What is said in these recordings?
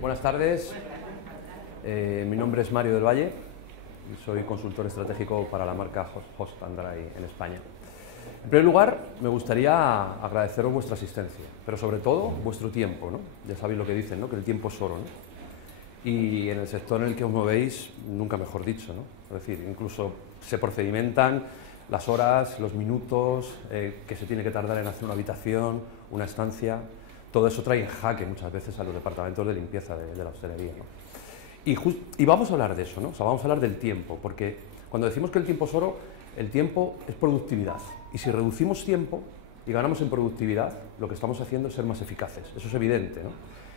Buenas tardes, mi nombre es Mario del Valle y soy consultor estratégico para la marca Host and Dry en España. En primer lugar, me gustaría agradeceros vuestra asistencia, pero sobre todo vuestro tiempo, ¿no? Ya sabéis lo que dicen, ¿no? Que el tiempo es oro, ¿no? Y en el sector en el que os movéis, nunca mejor dicho, ¿no? Es decir, incluso se procedimentan las horas, los minutos que se tiene que tardar en hacer una habitación, una estancia. Todo eso trae en jaque muchas veces a los departamentos de limpieza de la hostelería, ¿no? Y vamos a hablar de eso, ¿no? O sea, vamos a hablar del tiempo, porque cuando decimos que el tiempo es oro, el tiempo es productividad. Y si reducimos tiempo y ganamos en productividad, lo que estamos haciendo es ser más eficaces. Eso es evidente, ¿no?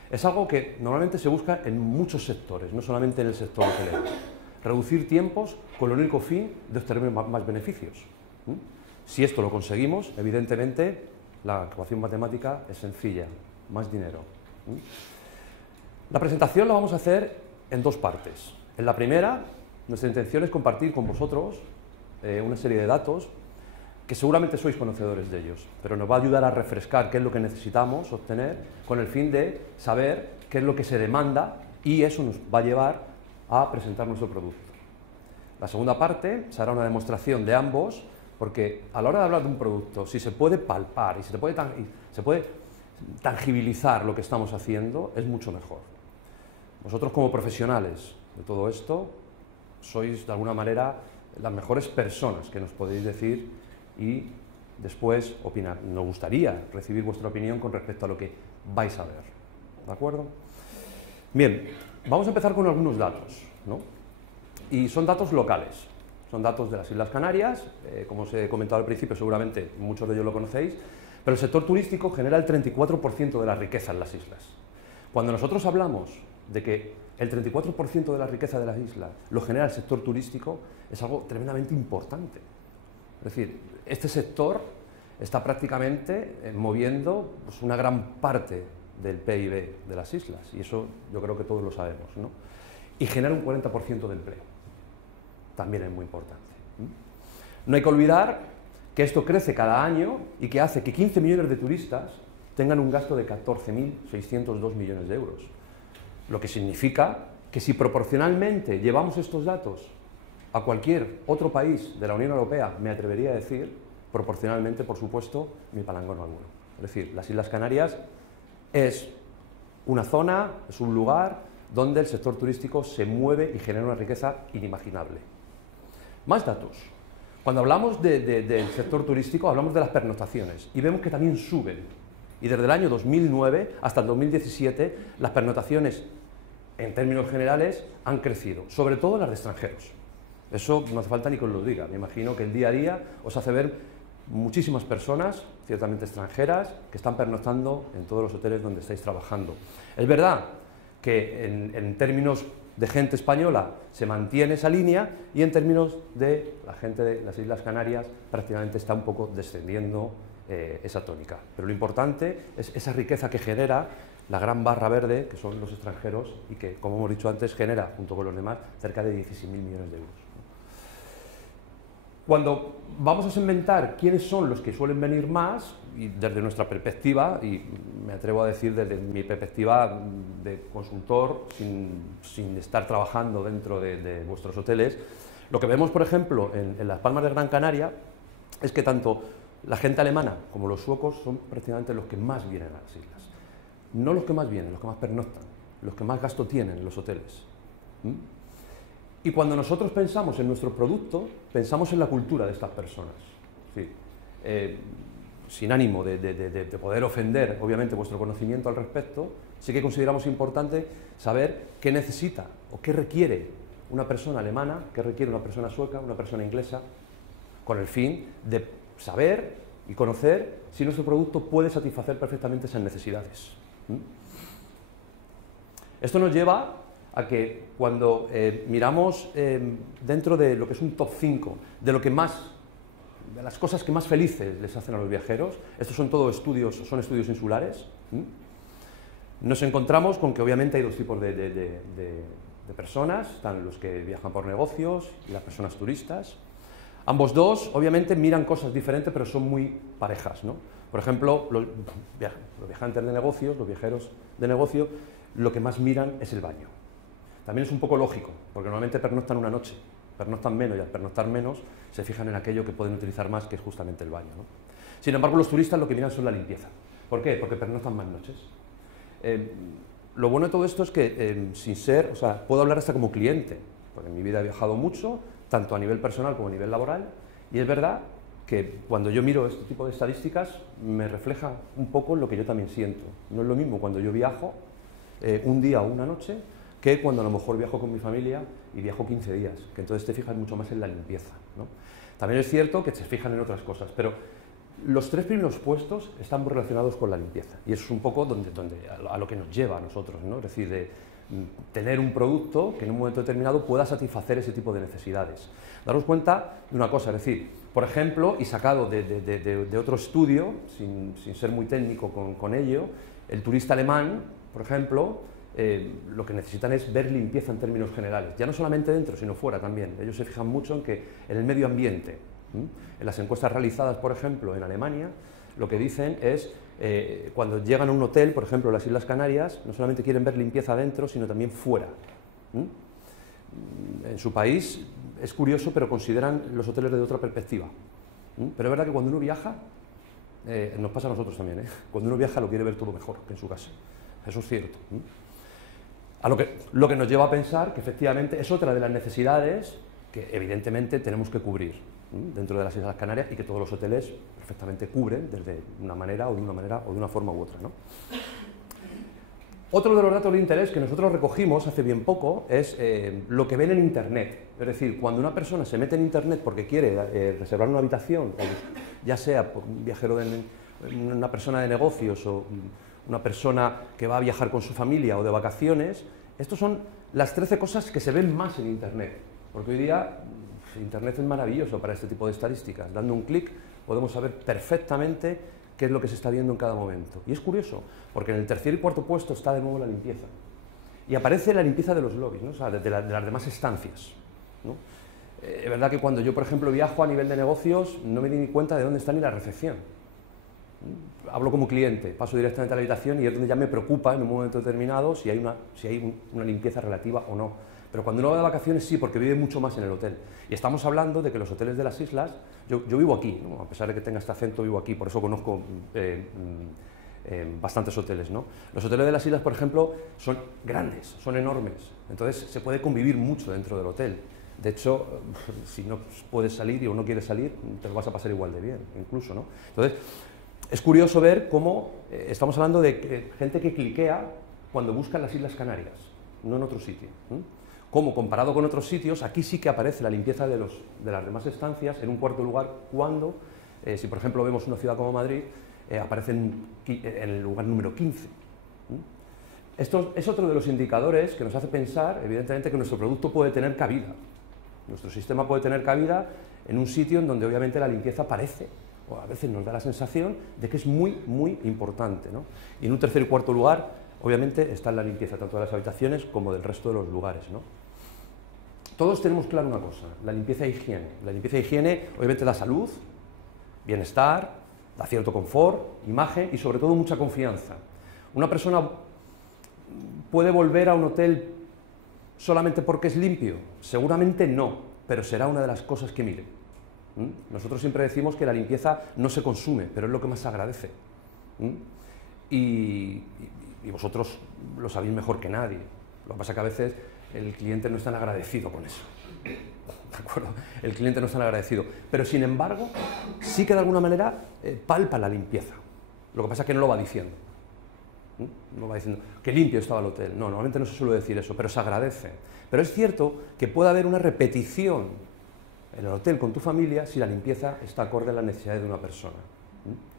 Es algo que normalmente se busca en muchos sectores, no solamente en el sector hotelero. Reducir tiempos con el único fin de obtener más beneficios. Si esto lo conseguimos, evidentemente, la ecuación matemática es sencilla, más dinero. La presentación la vamos a hacer en dos partes. En la primera, nuestra intención es compartir con vosotros una serie de datos que seguramente sois conocedores de ellos, pero nos va a ayudar a refrescar qué es lo que necesitamos obtener con el fin de saber qué es lo que se demanda y eso nos va a llevar a presentar nuestro producto. La segunda parte será una demostración de ambos, porque a la hora de hablar de un producto, si se puede palpar y se puede tangibilizar lo que estamos haciendo, es mucho mejor. Vosotros como profesionales de todo esto, sois de alguna manera las mejores personas que nos podéis decir y después opinar. Nos gustaría recibir vuestra opinión con respecto a lo que vais a ver. ¿De acuerdo? Bien, vamos a empezar con algunos datos, ¿no? Y son datos locales. Son datos de las Islas Canarias, como os he comentado al principio, seguramente muchos de ellos lo conocéis, pero el sector turístico genera el 34% de la riqueza en las islas. Cuando nosotros hablamos de que el 34% de la riqueza de las islas lo genera el sector turístico, es algo tremendamente importante. Es decir, este sector está prácticamente moviendo pues, una gran parte del PIB de las islas, y eso yo creo que todos lo sabemos, ¿no? Y genera un 40% de empleo. También es muy importante. No hay que olvidar que esto crece cada año y que hace que 15 millones de turistas tengan un gasto de 14.602 millones de euros. Lo que significa que si proporcionalmente llevamos estos datos a cualquier otro país de la Unión Europea, me atrevería a decir, proporcionalmente, por supuesto, ni palangón alguno. Es decir, las Islas Canarias es una zona, es un lugar donde el sector turístico se mueve y genera una riqueza inimaginable. Más datos. Cuando hablamos del sector turístico, hablamos de las pernoctaciones y vemos que también suben. Y desde el año 2009 hasta el 2017, las pernoctaciones, en términos generales, han crecido, sobre todo las de extranjeros. Eso no hace falta ni que os lo diga. Me imagino que el día a día os hace ver muchísimas personas, ciertamente extranjeras, que están pernoctando en todos los hoteles donde estáis trabajando. Es verdad que en términos de gente española se mantiene esa línea y en términos de la gente de las Islas Canarias prácticamente está un poco descendiendo esa tónica. Pero lo importante es esa riqueza que genera la gran barra verde, que son los extranjeros y que, como hemos dicho antes, genera, junto con los demás, cerca de 16.000 millones de euros. Cuando vamos a segmentar quiénes son los que suelen venir más, y desde nuestra perspectiva, y me atrevo a decir desde mi perspectiva de consultor, sin estar trabajando dentro de vuestros hoteles, lo que vemos, por ejemplo, en las Palmas de Gran Canaria, es que tanto la gente alemana como los suecos son prácticamente los que más vienen a las islas. No los que más vienen, los que más pernoctan, los que más gasto tienen en los hoteles. Y cuando nosotros pensamos en nuestro producto, pensamos en la cultura de estas personas. Sí. Sin ánimo de poder ofender, obviamente, vuestro conocimiento al respecto, sí que consideramos importante saber qué necesita o qué requiere una persona alemana, qué requiere una persona sueca, una persona inglesa, con el fin de saber y conocer si nuestro producto puede satisfacer perfectamente esas necesidades. Esto nos lleva a que cuando miramos dentro de lo que es un top 5 de de las cosas que más felices les hacen a los viajeros, estos son todos estudios, son estudios insulares, nos encontramos con que obviamente hay dos tipos de personas, están los que viajan por negocios y las personas turistas. Ambos dos obviamente miran cosas diferentes, pero son muy parejas, ¿no? Por ejemplo, los viajantes de negocios, los viajeros de negocio, lo que más miran es el baño. También es un poco lógico, porque normalmente pernoctan una noche, pernoctan menos, y al pernoctar menos se fijan en aquello que pueden utilizar más, que es justamente el baño, ¿no? Sin embargo, los turistas lo que miran son la limpieza. ¿Por qué? Porque pernoctan más noches. Lo bueno de todo esto es que, sin ser, o sea, puedo hablar hasta como cliente, porque en mi vida he viajado mucho, tanto a nivel personal como a nivel laboral, y es verdad que cuando yo miro este tipo de estadísticas me refleja un poco lo que yo también siento. No es lo mismo cuando yo viajo un día o una noche que cuando a lo mejor viajo con mi familia y viajo 15 días, que entonces te fijas mucho más en la limpieza, ¿no? También es cierto que se fijan en otras cosas, pero los tres primeros puestos están muy relacionados con la limpieza y eso es un poco a lo que nos lleva a nosotros, ¿no? Es decir, de tener un producto que en un momento determinado pueda satisfacer ese tipo de necesidades. Daros cuenta de una cosa, es decir, por ejemplo, y sacado de otro estudio, sin ser muy técnico con ello, el turista alemán, por ejemplo, lo que necesitan es ver limpieza en términos generales, ya no solamente dentro, sino fuera también. Ellos se fijan mucho en el medio ambiente. En las encuestas realizadas, por ejemplo, en Alemania, lo que dicen es, cuando llegan a un hotel, por ejemplo, en las Islas Canarias, no solamente quieren ver limpieza dentro, sino también fuera. En su país es curioso, pero consideran los hoteles de otra perspectiva. Pero es verdad que cuando uno viaja, nos pasa a nosotros también, cuando uno viaja lo quiere ver todo mejor que en su casa. Eso es cierto. Lo que nos lleva a pensar que efectivamente es otra de las necesidades que evidentemente tenemos que cubrir dentro de las Islas Canarias y que todos los hoteles perfectamente cubren desde una manera o de una forma u otra, ¿no? Otro de los datos de interés que nosotros recogimos hace bien poco es lo que ven en Internet. Es decir, cuando una persona se mete en Internet porque quiere reservar una habitación, ya sea por un viajero, una persona de negocios o una persona que va a viajar con su familia o de vacaciones, estas son las 13 cosas que se ven más en Internet. Porque hoy día Internet es maravilloso para este tipo de estadísticas. Dando un clic podemos saber perfectamente qué es lo que se está viendo en cada momento. Y es curioso, porque en el tercer y cuarto puesto está de nuevo la limpieza. Y aparece la limpieza de los lobbies, ¿no? O sea, de las demás estancias, ¿no? Es verdad que cuando yo, por ejemplo, viajo a nivel de negocios, no me di ni cuenta de dónde está ni la recepción. Hablo como cliente, paso directamente a la habitación y es donde ya me preocupa en un momento determinado si hay una limpieza relativa o no. Pero cuando uno va de vacaciones sí, porque vive mucho más en el hotel. Y estamos hablando de que los hoteles de las islas, yo vivo aquí, ¿no? A pesar de que tenga este acento, vivo aquí, por eso conozco bastantes hoteles, ¿no? Los hoteles de las islas, por ejemplo, son grandes, son enormes, entonces se puede convivir mucho dentro del hotel. De hecho, si no puedes salir y o no quieres salir, te lo vas a pasar igual de bien, incluso, ¿no? Entonces, es curioso ver cómo estamos hablando de gente que cliquea cuando busca las Islas Canarias, no en otro sitio. Como comparado con otros sitios, aquí sí que aparece la limpieza de las demás estancias en un cuarto lugar cuando, si por ejemplo vemos una ciudad como Madrid, aparece en el lugar número 15. Esto es otro de los indicadores que nos hace pensar, evidentemente, que nuestro producto puede tener cabida. Nuestro sistema puede tener cabida en un sitio en donde obviamente la limpieza parece, o a veces nos da la sensación de que es muy, muy importante, ¿no? Y en un tercer y cuarto lugar, obviamente, está la limpieza tanto de las habitaciones como del resto de los lugares, ¿no? Todos tenemos claro una cosa, la limpieza e higiene. La limpieza e higiene obviamente da salud, bienestar, da cierto confort, imagen y sobre todo mucha confianza. Una persona puede volver a un hotel solamente porque es limpio, seguramente no, pero será una de las cosas que mire. Nosotros siempre decimos que la limpieza no se consume, pero es lo que más se agradece. Y vosotros lo sabéis mejor que nadie. Lo que pasa es que a veces el cliente no es tan agradecido con eso. ¿De acuerdo? El cliente no es tan agradecido. Pero sin embargo, sí que de alguna manera palpa la limpieza. Lo que pasa es que no lo va diciendo. No va diciendo que limpio estaba el hotel. No, normalmente no se suele decir eso, pero se agradece. Pero es cierto que puede haber una repetición en el hotel con tu familia si la limpieza está acorde a las necesidades de una persona.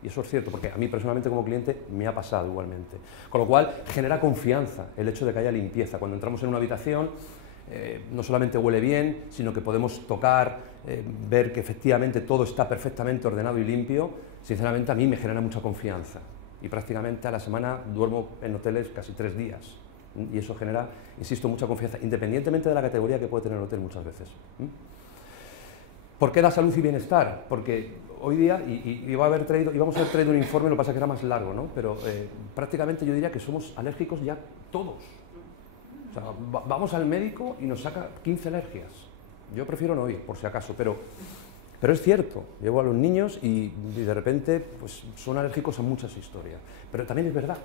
Y eso es cierto, porque a mí personalmente como cliente me ha pasado igualmente. Con lo cual genera confianza el hecho de que haya limpieza. Cuando entramos en una habitación no solamente huele bien, sino que podemos tocar, ver que efectivamente todo está perfectamente ordenado y limpio. Sinceramente a mí me genera mucha confianza. Y prácticamente a la semana duermo en hoteles casi 3 días. Y eso genera, insisto, mucha confianza, independientemente de la categoría que puede tener el hotel muchas veces. ¿Por qué da salud y bienestar? Porque hoy día, íbamos a haber traído un informe, lo que pasa es que era más largo, ¿no? Pero prácticamente yo diría que somos alérgicos ya todos. O sea, vamos al médico y nos saca 15 alergias. Yo prefiero no ir, por si acaso, pero es cierto. Llevo a los niños y de repente pues, son alérgicos a muchas historias. Pero también es verdad,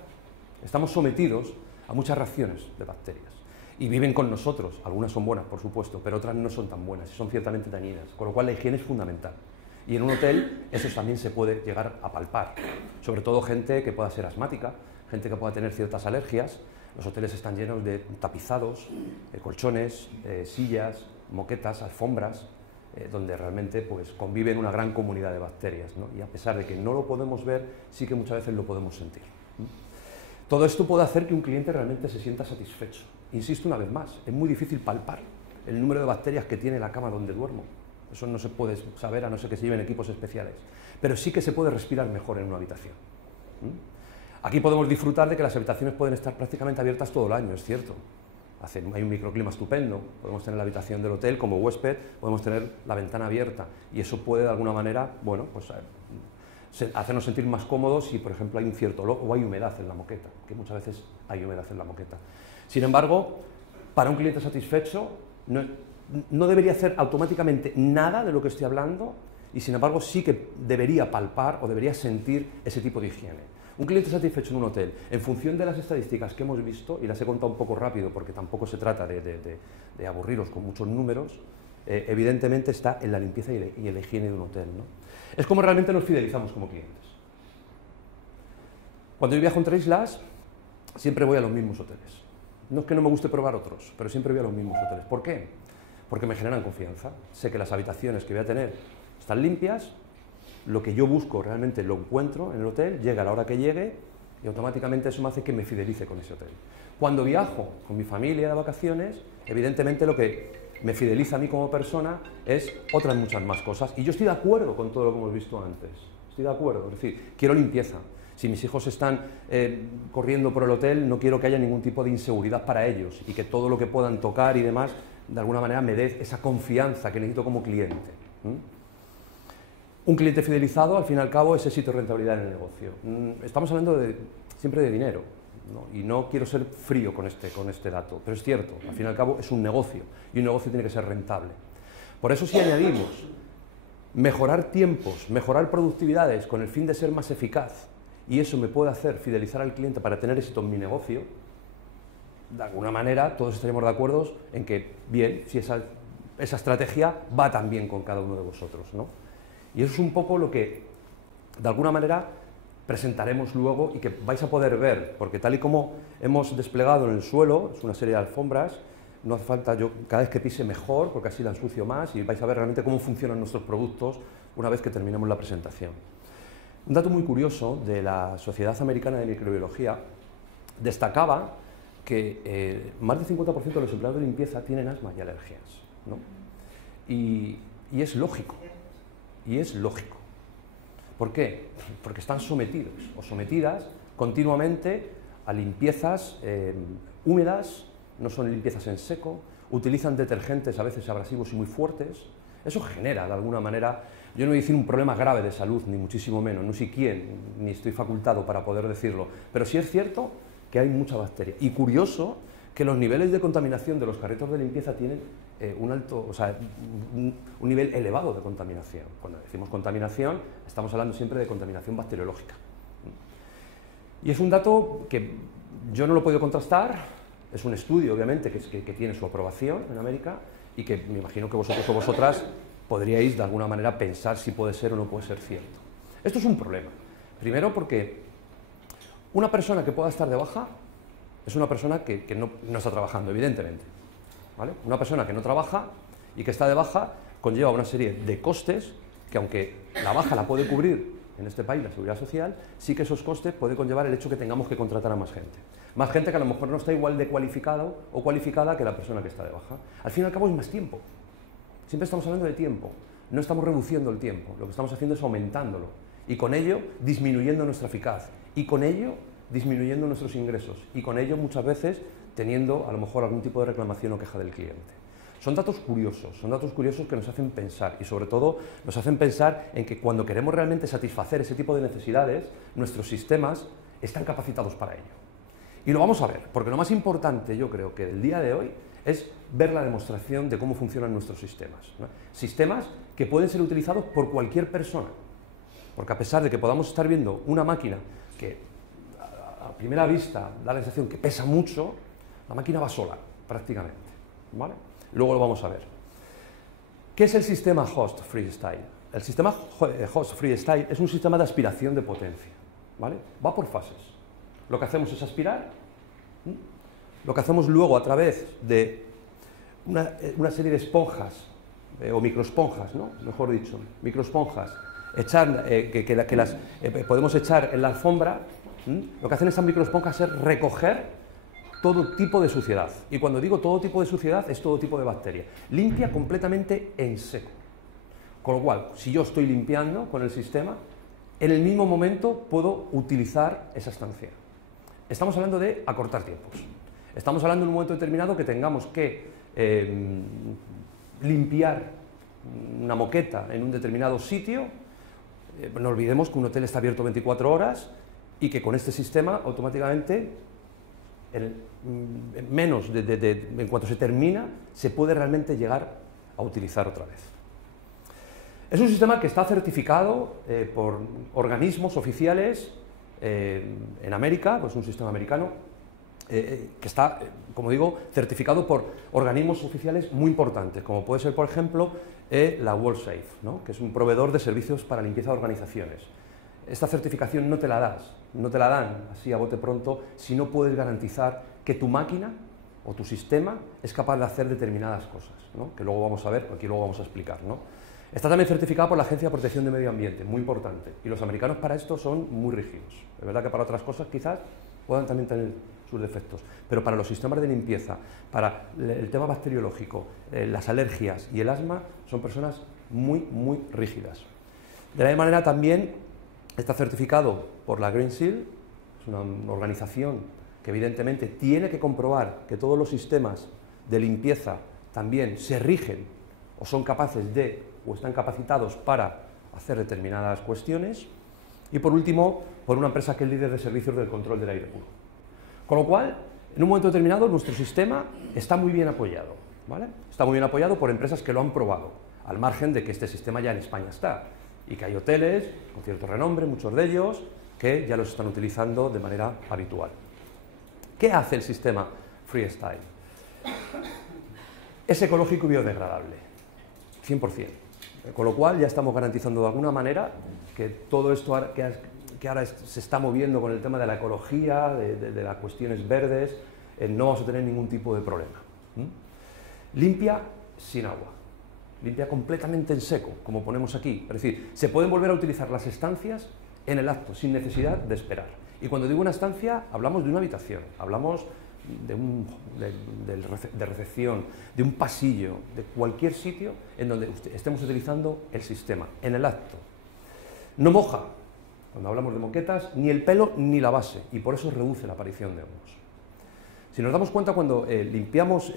estamos sometidos a muchas reacciones de bacterias. Y viven con nosotros, algunas son buenas, por supuesto, pero otras no son tan buenas y son ciertamente dañinas, con lo cual la higiene es fundamental. Y en un hotel eso también se puede llegar a palpar, sobre todo gente que pueda ser asmática, gente que pueda tener ciertas alergias. Los hoteles están llenos de tapizados, colchones, sillas, moquetas, alfombras, donde realmente pues, conviven una gran comunidad de bacterias, ¿no? Y a pesar de que no lo podemos ver, sí que muchas veces lo podemos sentir. Todo esto puede hacer que un cliente realmente se sienta satisfecho. Insisto una vez más, es muy difícil palpar el número de bacterias que tiene la cama donde duermo. Eso no se puede saber a no ser que se lleven equipos especiales. Pero sí que se puede respirar mejor en una habitación. Aquí podemos disfrutar de que las habitaciones pueden estar prácticamente abiertas todo el año, es cierto. Hay un microclima estupendo, podemos tener la habitación del hotel como huésped, podemos tener la ventana abierta y eso puede de alguna manera, bueno, pues hacernos sentir más cómodos si, por ejemplo, hay un cierto olor o hay humedad en la moqueta, que muchas veces hay humedad en la moqueta. Sin embargo, para un cliente satisfecho no debería hacer automáticamente nada de lo que estoy hablando y, sin embargo, sí que debería palpar o debería sentir ese tipo de higiene. Un cliente satisfecho en un hotel, en función de las estadísticas que hemos visto, y las he contado un poco rápido porque tampoco se trata de aburriros con muchos números, evidentemente está en la limpieza y en la higiene de un hotel, ¿no? Es como realmente nos fidelizamos como clientes. Cuando yo viajo entre islas, siempre voy a los mismos hoteles. No es que no me guste probar otros, pero siempre voy a los mismos hoteles. ¿Por qué? Porque me generan confianza. Sé que las habitaciones que voy a tener están limpias, lo que yo busco realmente lo encuentro en el hotel, llega a la hora que llegue y automáticamente eso me hace que me fidelice con ese hotel. Cuando viajo con mi familia de vacaciones, evidentemente lo que me fideliza a mí como persona es otras muchas más cosas y yo estoy de acuerdo con todo lo que hemos visto antes. Estoy de acuerdo, es decir, quiero limpieza. Si mis hijos están corriendo por el hotel, no quiero que haya ningún tipo de inseguridad para ellos y que todo lo que puedan tocar y demás, de alguna manera me dé esa confianza que necesito como cliente. Un cliente fidelizado, al fin y al cabo, es éxito y rentabilidad en el negocio. Estamos hablando siempre de dinero, ¿no? Y no quiero ser frío con este dato, pero es cierto, al fin y al cabo es un negocio y un negocio tiene que ser rentable. Por eso si añadimos mejorar tiempos, mejorar productividades con el fin de ser más eficaz y eso me puede hacer fidelizar al cliente para tener éxito en mi negocio, de alguna manera todos estaremos de acuerdo en que, bien, si esa estrategia va también con cada uno de vosotros, ¿no? Y eso es un poco lo que, de alguna manera, presentaremos luego y que vais a poder ver, porque tal y como hemos desplegado en el suelo, es una serie de alfombras, no hace falta, yo cada vez que pise mejor, porque así la ensucio más y vais a ver realmente cómo funcionan nuestros productos una vez que terminemos la presentación. Un dato muy curioso de la Sociedad Americana de Microbiología destacaba que más del 50% de los empleados de limpieza tienen asma y alergias, ¿no? Y es lógico. Y es lógico. ¿Por qué? Porque están sometidos o sometidas continuamente a limpiezas húmedas, no son limpiezas en seco, utilizan detergentes a veces abrasivos y muy fuertes. Eso genera, de alguna manera, yo no voy a decir un problema grave de salud, ni muchísimo menos, no sé quién, ni estoy facultado para poder decirlo, pero sí es cierto que hay mucha bacteria. Y curioso que los niveles de contaminación de los carritos de limpieza tienen un nivel elevado de contaminación. Cuando decimos contaminación, estamos hablando siempre de contaminación bacteriológica. Y es un dato que yo no lo he podido contrastar, es un estudio, obviamente, que tiene su aprobación en América y que me imagino que vosotros o vosotras podríais, de alguna manera, pensar si puede ser o no puede ser cierto. Esto es un problema. Primero porque una persona que pueda estar de baja es una persona que no está trabajando, evidentemente. ¿Vale? Una persona que no trabaja y que está de baja conlleva una serie de costes que, aunque la baja la puede cubrir en este país la Seguridad Social, sí que esos costes puede conllevar el hecho que tengamos que contratar a más gente. Más gente que a lo mejor no está igual de cualificado o cualificada que la persona que está de baja. Al fin y al cabo es más tiempo. Siempre estamos hablando de tiempo. No estamos reduciendo el tiempo, lo que estamos haciendo es aumentándolo y con ello disminuyendo nuestra eficacia y con ello disminuyendo nuestros ingresos y con ello muchas veces teniendo a lo mejor algún tipo de reclamación o queja del cliente. Son datos curiosos que nos hacen pensar y sobre todo nos hacen pensar en que cuando queremos realmente satisfacer ese tipo de necesidades, nuestros sistemas están capacitados para ello. Y lo vamos a ver, porque lo más importante yo creo que del día de hoy es ver la demostración de cómo funcionan nuestros sistemas, ¿no? Sistemas que pueden ser utilizados por cualquier persona, porque a pesar de que podamos estar viendo una máquina que a primera vista da la sensación que pesa mucho, la máquina va sola, prácticamente, ¿vale? Luego lo vamos a ver. ¿Qué es el sistema Host Freestyle? El sistema Host Freestyle es un sistema de aspiración de potencia, ¿vale? Va por fases. Lo que hacemos es aspirar, lo que hacemos luego a través de una serie de esponjas, o microesponjas, ¿no? Mejor dicho, microesponjas, que las podemos echar en la alfombra, lo que hacen estas microesponjas es recoger todo tipo de suciedad. Y cuando digo todo tipo de suciedad, es todo tipo de bacteria. Limpia completamente en seco. Con lo cual, si yo estoy limpiando con el sistema, en el mismo momento puedo utilizar esa estancia. Estamos hablando de acortar tiempos. Estamos hablando en un momento determinado que tengamos que limpiar una moqueta en un determinado sitio. No olvidemos que un hotel está abierto 24 horas y que con este sistema automáticamente en cuanto se termina, se puede realmente llegar a utilizar otra vez. Es un sistema que está certificado por organismos oficiales en América, pues un sistema americano, que está, como digo, certificado por organismos oficiales muy importantes, como puede ser, por ejemplo, la WorldSafe, ¿no? Que es un proveedor de servicios para limpieza de organizaciones. Esta certificación no te la dan así a bote pronto si no puedes garantizar que tu máquina o tu sistema es capaz de hacer determinadas cosas, ¿no? Que luego vamos a ver, aquí luego vamos a explicar, ¿no? Está también certificada por la Agencia de Protección de Medio Ambiente, muy importante, y los americanos para esto son muy rígidos. Es verdad que para otras cosas quizás puedan también tener sus defectos, pero para los sistemas de limpieza, para el tema bacteriológico, las alergias y el asma, son personas muy, muy rígidas. De la misma manera también está certificado por la Green Seal, es una organización que evidentemente tiene que comprobar que todos los sistemas de limpieza también se rigen o son capaces de, o están capacitados para hacer determinadas cuestiones. Y por último, por una empresa que es líder de servicios del control del aire puro. Con lo cual, en un momento determinado, nuestro sistema está muy bien apoyado, ¿vale? Está muy bien apoyado por empresas que lo han probado, al margen de que este sistema ya en España está, y que hay hoteles con cierto renombre, muchos de ellos, que ya los están utilizando de manera habitual. ¿Qué hace el sistema Freestyle? Es ecológico y biodegradable, 100%. Con lo cual ya estamos garantizando de alguna manera que todo esto que ahora se está moviendo con el tema de la ecología, de las cuestiones verdes, no vamos a tener ningún tipo de problema. Limpia sin agua, limpia completamente en seco, como ponemos aquí. Es decir, se pueden volver a utilizar las estancias en el acto, sin necesidad de esperar. Y cuando digo una estancia, hablamos de una habitación, hablamos de recepción, de un pasillo, de cualquier sitio en donde estemos utilizando el sistema, en el acto. No moja, cuando hablamos de moquetas, ni el pelo ni la base, y por eso reduce la aparición de hongos. Si nos damos cuenta, cuando limpiamos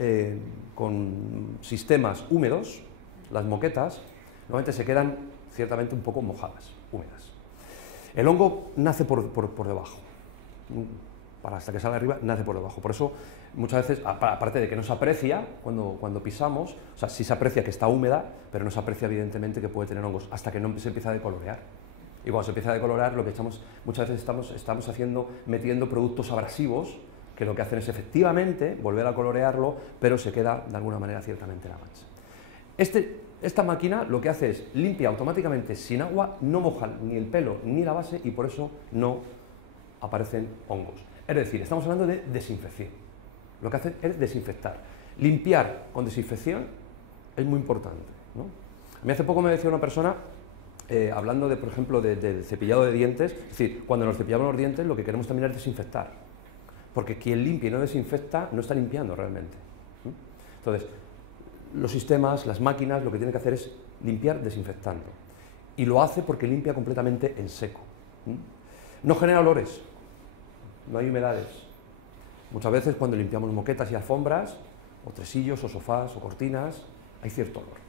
con sistemas húmedos, las moquetas normalmente se quedan ciertamente un poco mojadas, húmedas. El hongo nace por debajo. Hasta que sale arriba, nace por debajo. Por eso, muchas veces, aparte de que no se aprecia cuando pisamos, o sea, sí se aprecia que está húmeda, pero no se aprecia evidentemente que puede tener hongos hasta que no se empieza a decolorear. Y cuando se empieza a decolorar, lo que muchas veces estamos metiendo productos abrasivos que lo que hacen es efectivamente volver a colorearlo, pero se queda de alguna manera ciertamente la mancha. Esta máquina lo que hace es limpia automáticamente sin agua, no moja ni el pelo ni la base y por eso no aparecen hongos. Es decir, estamos hablando de desinfección. Lo que hace es desinfectar. Limpiar con desinfección es muy importante, ¿no? A mí hace poco me decía una persona, hablando por ejemplo, del cepillado de dientes, es decir, cuando nos cepillamos los dientes lo que queremos también es desinfectar. Porque quien limpia y no desinfecta no está limpiando realmente. Entonces, los sistemas, las máquinas, lo que tienen que hacer es limpiar desinfectando. Y lo hace porque limpia completamente en seco. No genera olores. No hay humedades. Muchas veces cuando limpiamos moquetas y alfombras, o tresillos, o sofás, o cortinas, hay cierto olor.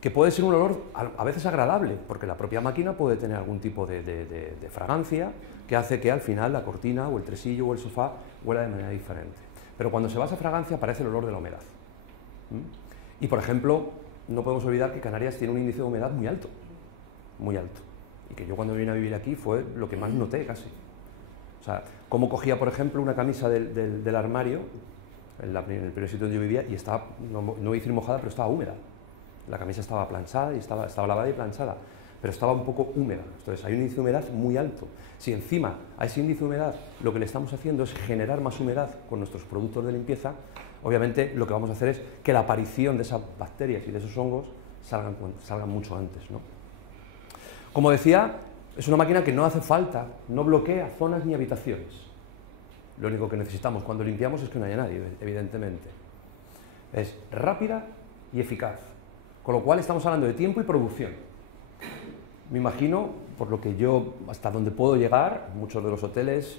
Que puede ser un olor a veces agradable, porque la propia máquina puede tener algún tipo de fragancia que hace que al final la cortina, o el tresillo, o el sofá huela de manera diferente. Pero cuando se va a esa fragancia aparece el olor de la humedad. Y por ejemplo, no podemos olvidar que Canarias tiene un índice de humedad muy alto, y que yo cuando vine a vivir aquí fue lo que más noté casi. O sea, cómo cogía, por ejemplo, una camisa del armario, en el primer sitio donde yo vivía, y estaba, no voy a decir mojada, pero estaba húmeda. La camisa estaba planchada y estaba lavada y planchada, pero estaba un poco húmeda. Entonces hay un índice de humedad muy alto. Si encima a ese índice de humedad lo que le estamos haciendo es generar más humedad con nuestros productos de limpieza, obviamente lo que vamos a hacer es que la aparición de esas bacterias y de esos hongos salgan mucho antes, ¿no? Como decía, es una máquina que no hace falta, no bloquea zonas ni habitaciones. Lo único que necesitamos cuando limpiamos es que no haya nadie, evidentemente. Es rápida y eficaz, con lo cual estamos hablando de tiempo y producción. Me imagino, por lo que yo, hasta donde puedo llegar, muchos de los hoteles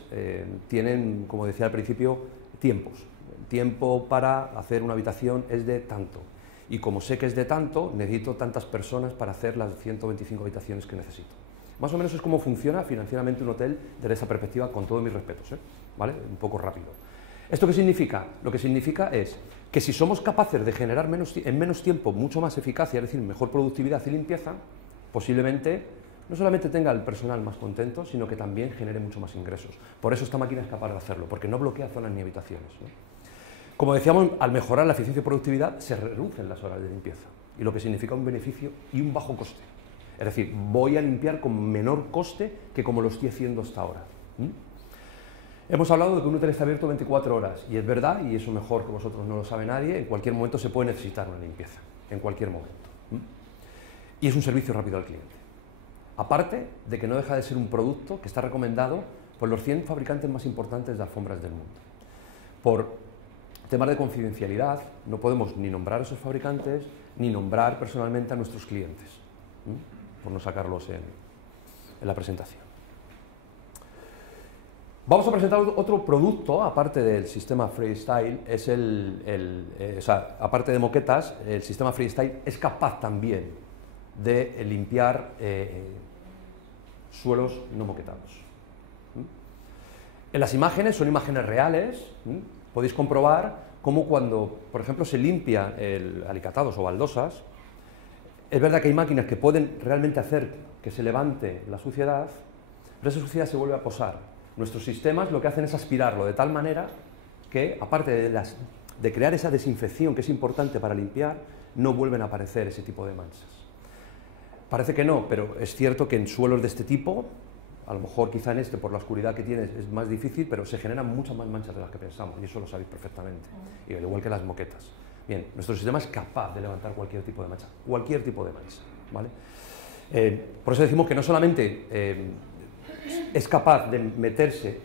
tienen, como decía al principio, tiempos. El tiempo para hacer una habitación es de tanto. Y como sé que es de tanto, necesito tantas personas para hacer las 125 habitaciones que necesito. Más o menos es como funciona financieramente un hotel desde esa perspectiva, con todos mis respetos, ¿vale? Un poco rápido. ¿Esto qué significa? Lo que significa es que si somos capaces de generar en menos tiempo mucho más eficacia, es decir, mejor productividad y limpieza, posiblemente no solamente tenga el personal más contento, sino que también genere mucho más ingresos. Por eso esta máquina es capaz de hacerlo, porque no bloquea zonas ni habitaciones, ¿no? Como decíamos, al mejorar la eficiencia y productividad se reducen las horas de limpieza, y lo que significa un beneficio y un bajo coste. Es decir, voy a limpiar con menor coste que como lo estoy haciendo hasta ahora. Hemos hablado de que un hotel está abierto 24 horas, y es verdad, y eso mejor que vosotros no lo sabe nadie, en cualquier momento se puede necesitar una limpieza, en cualquier momento. Y es un servicio rápido al cliente. Aparte de que no deja de ser un producto que está recomendado por los 100 fabricantes más importantes de alfombras del mundo. Por temas de confidencialidad, no podemos ni nombrar a esos fabricantes, ni nombrar personalmente a nuestros clientes, por no sacarlos en la presentación. Vamos a presentar otro producto, aparte del sistema Freestyle, es aparte de moquetas, el sistema Freestyle es capaz también de limpiar suelos no moquetados. En las imágenes, son imágenes reales, podéis comprobar cómo cuando, por ejemplo, se limpia alicatados o baldosas, es verdad que hay máquinas que pueden realmente hacer que se levante la suciedad, pero esa suciedad se vuelve a posar. Nuestros sistemas lo que hacen es aspirarlo de tal manera que, aparte de crear esa desinfección que es importante para limpiar, no vuelven a aparecer ese tipo de manchas. Parece que no, pero es cierto que en suelos de este tipo, a lo mejor quizá en por la oscuridad que tiene es más difícil, pero se generan muchas más manchas de las que pensamos, y eso lo sabéis perfectamente, y al igual que las moquetas. Bien, nuestro sistema es capaz de levantar cualquier tipo de mancha, ¿vale? Por eso decimos que no solamente es capaz de meterse,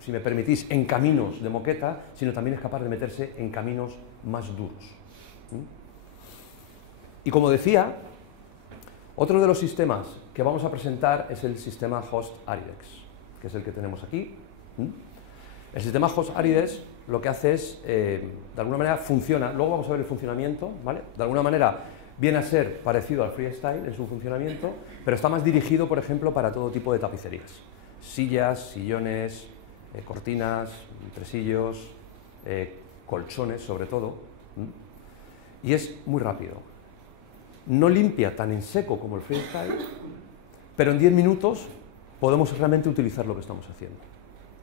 si me permitís, en caminos de moqueta, sino también es capaz de meterse en caminos más duros. Y como decía, otro de los sistemas que vamos a presentar es el sistema Host Aridex, que es el que tenemos aquí. El sistema Host Aridex lo que hace es, de alguna manera, funciona, luego vamos a ver el funcionamiento, ¿vale? De alguna manera viene a ser parecido al Freestyle en su funcionamiento, pero está más dirigido, por ejemplo, para todo tipo de tapicerías. Sillas, sillones, cortinas, tresillos, colchones, sobre todo. Y es muy rápido. No limpia tan en seco como el Freestyle, pero en 10 minutos podemos realmente utilizar lo que estamos haciendo.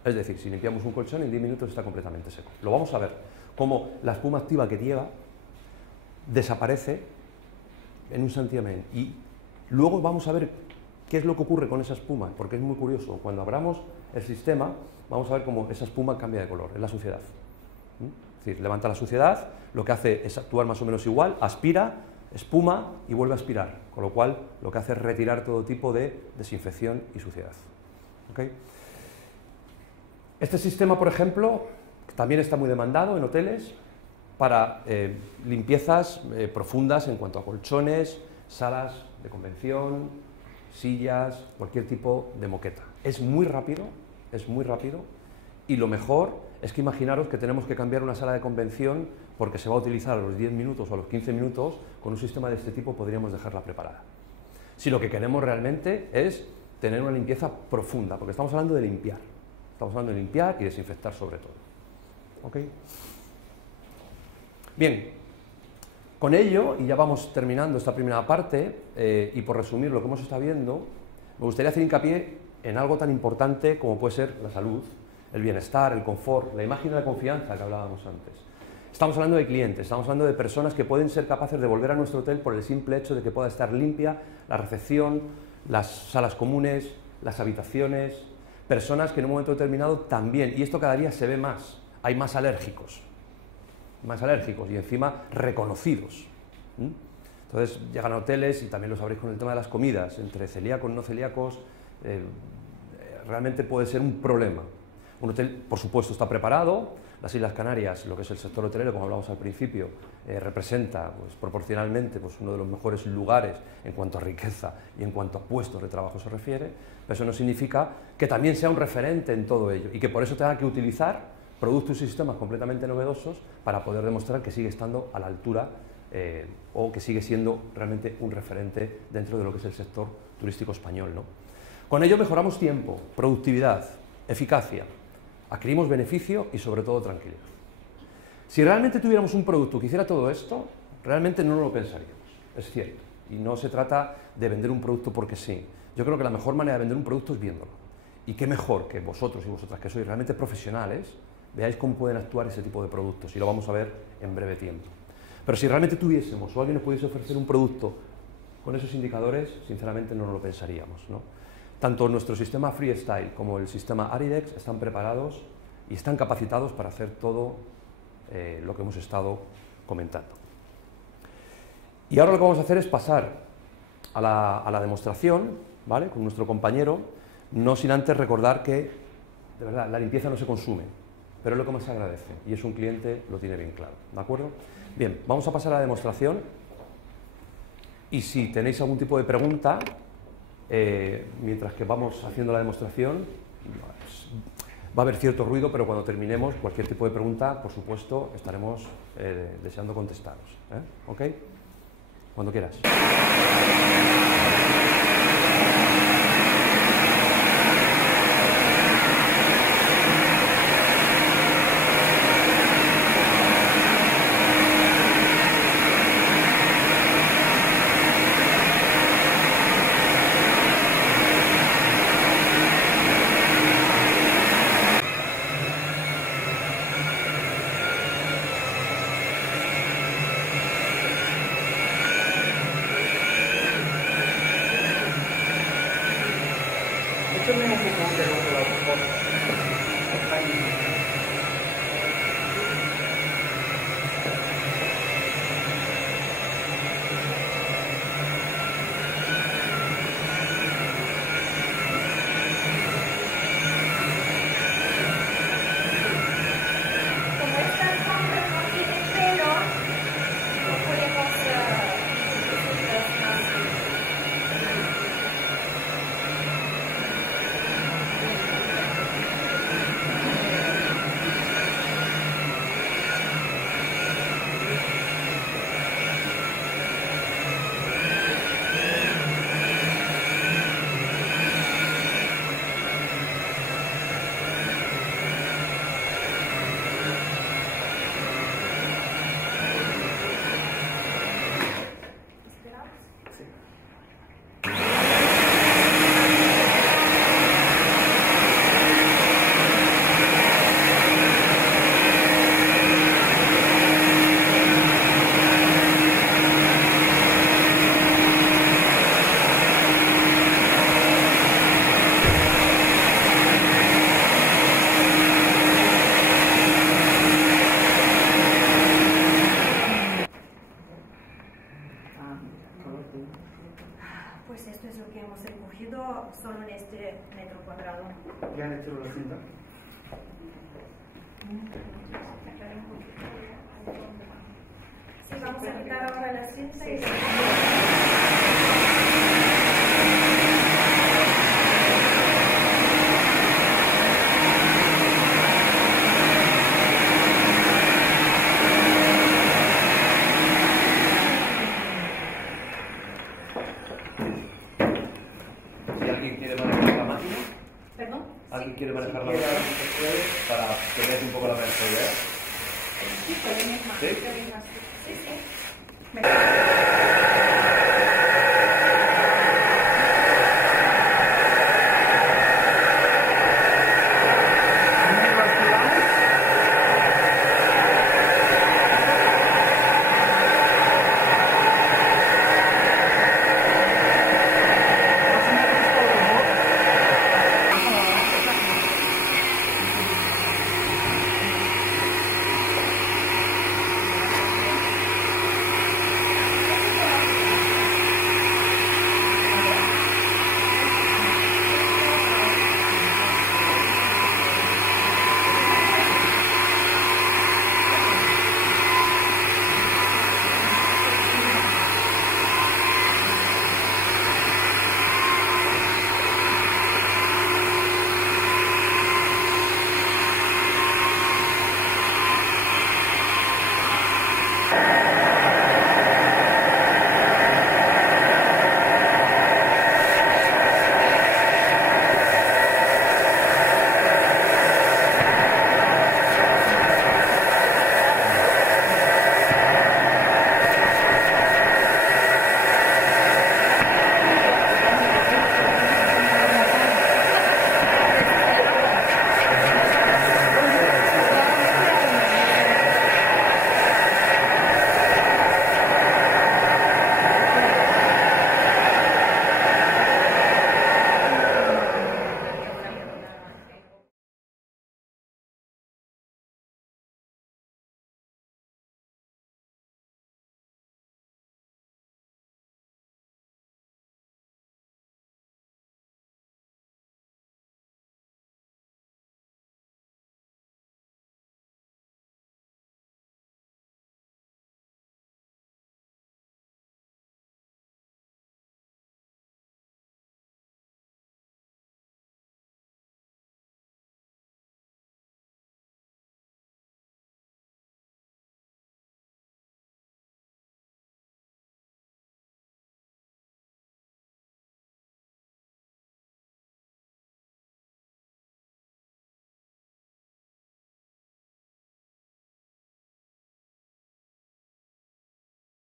Es decir, si limpiamos un colchón, en 10 minutos está completamente seco. Lo vamos a ver, cómo la espuma activa que lleva desaparece en un santiamén. Y luego vamos a ver qué es lo que ocurre con esa espuma, porque es muy curioso. Cuando abramos el sistema, vamos a ver cómo esa espuma cambia de color, es la suciedad. Es decir, levanta la suciedad, lo que hace es actuar más o menos igual, aspira, espuma y vuelve a aspirar, con lo cual lo que hace es retirar todo tipo de desinfección y suciedad. ¿Okay? Este sistema, por ejemplo, también está muy demandado en hoteles para limpiezas profundas en cuanto a colchones, salas de convención, sillas, cualquier tipo de moqueta. Es muy rápido y lo mejor es que imaginaros que tenemos que cambiar una sala de convención porque se va a utilizar a los 10 minutos o a los 15 minutos, con un sistema de este tipo podríamos dejarla preparada. Si lo que queremos realmente es tener una limpieza profunda, porque estamos hablando de limpiar. Estamos hablando de limpiar y desinfectar sobre todo. ¿Ok? Bien, con ello, y ya vamos terminando esta primera parte, y por resumir lo que hemos estado viendo, me gustaría hacer hincapié en algo tan importante como puede ser la salud, el bienestar, el confort, la imagen y la confianza que hablábamos antes. Estamos hablando de clientes, estamos hablando de personas que pueden ser capaces de volver a nuestro hotel por el simple hecho de que pueda estar limpia la recepción, las salas comunes, las habitaciones, personas que en un momento determinado también, y esto cada día se ve más, hay más alérgicos y encima reconocidos. Entonces llegan a hoteles, y también lo sabréis con el tema de las comidas, entre celíacos y no celíacos, realmente puede ser un problema. Un hotel, por supuesto, está preparado. Las Islas Canarias, lo que es el sector hotelero, como hablamos al principio, representa pues, proporcionalmente pues, uno de los mejores lugares en cuanto a riqueza y en cuanto a puestos de trabajo se refiere, pero eso no significa que también sea un referente en todo ello y que por eso tenga que utilizar productos y sistemas completamente novedosos para poder demostrar que sigue estando a la altura o que sigue siendo realmente un referente dentro de lo que es el sector turístico español, ¿no? Con ello mejoramos tiempo, productividad, eficacia, adquirimos beneficio y sobre todo tranquilidad. Si realmente tuviéramos un producto que hiciera todo esto, realmente no lo pensaríamos, es cierto, y no se trata de vender un producto porque sí. Yo creo que la mejor manera de vender un producto es viéndolo, y qué mejor que vosotros y vosotras que sois realmente profesionales veáis cómo pueden actuar ese tipo de productos, y lo vamos a ver en breve tiempo. Pero si realmente tuviésemos o alguien nos pudiese ofrecer un producto con esos indicadores, sinceramente no lo pensaríamos, ¿no? Tanto nuestro sistema Freestyle como el sistema Aridex están preparados y están capacitados para hacer todo lo que hemos estado comentando. Y ahora lo que vamos a hacer es pasar a la demostración, ¿vale? Con nuestro compañero, no sin antes recordar que, de verdad, la limpieza no se consume, pero es lo que más se agradece, y eso un cliente lo tiene bien claro, ¿de acuerdo? Bien, vamos a pasar a la demostración, y si tenéis algún tipo de pregunta, mientras que vamos haciendo la demostración, va a haber cierto ruido, pero cuando terminemos, cualquier tipo de pregunta, por supuesto, estaremos deseando contestaros, ¿ok? Cuando quieras. Pues esto es lo que hemos recogido solo en este metro cuadrado. ¿Ya han hecho la cinta? Sí, vamos a quitar ahora la cinta y... Este mismo. ¿Sí? Sí, sí. Mejor.